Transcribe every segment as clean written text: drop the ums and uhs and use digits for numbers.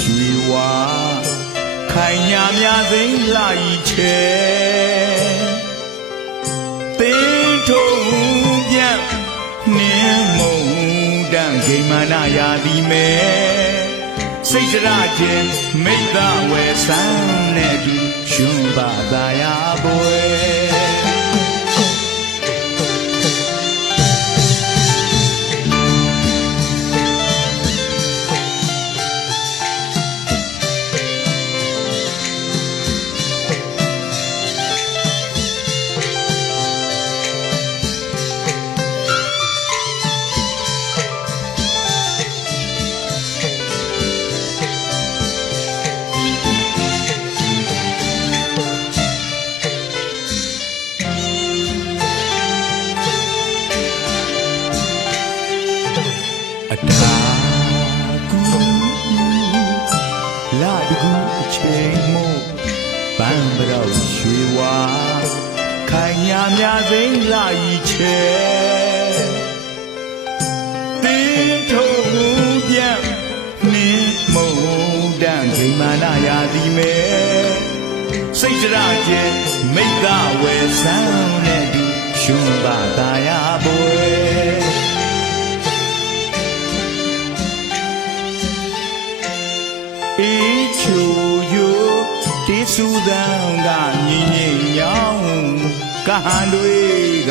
ရွှေဝါခိုင်ညာများစိမ့်လာဤချဲသိထုံပြန်နင်းမုံတန့်ဂိမာနရာသည်မဲစိတ်ကြရခြင်းမိတ်သာဝယ်ဆန်းနဲ့တူရှင်ပါသာယာပွဲလာတကူအချိန်မို့ပန်းပတော့ရွှေဝါခိုင်ညာများစိမ့်လာဤချဲတင်းထုံပြန်နင်းမုံတန့်ဂိမာနရာသည်မဲစိတ်ကြရခြင်းမိတ်ကဝယ်ဆန်းနဲ့တူရှင်ပါသာယာပွဲအေးချိုယိုတေးစုသံကညင်ညင်ညောင်းကဟန်တွေက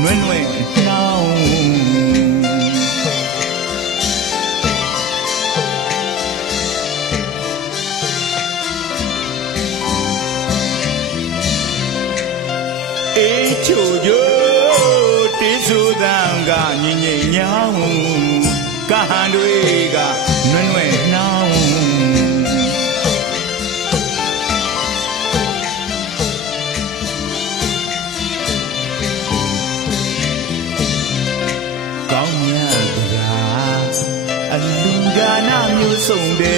နွဲ့နွဲ့နှောင်းအေးချိုယိုတေးစုသံကညင်ညင်ညောင်းကဟန်တွေကနွဲ့နွဲ့နှောင်းကောင်းမြတ်ဗျာအလူဒါနမျိုးစုံတဲ့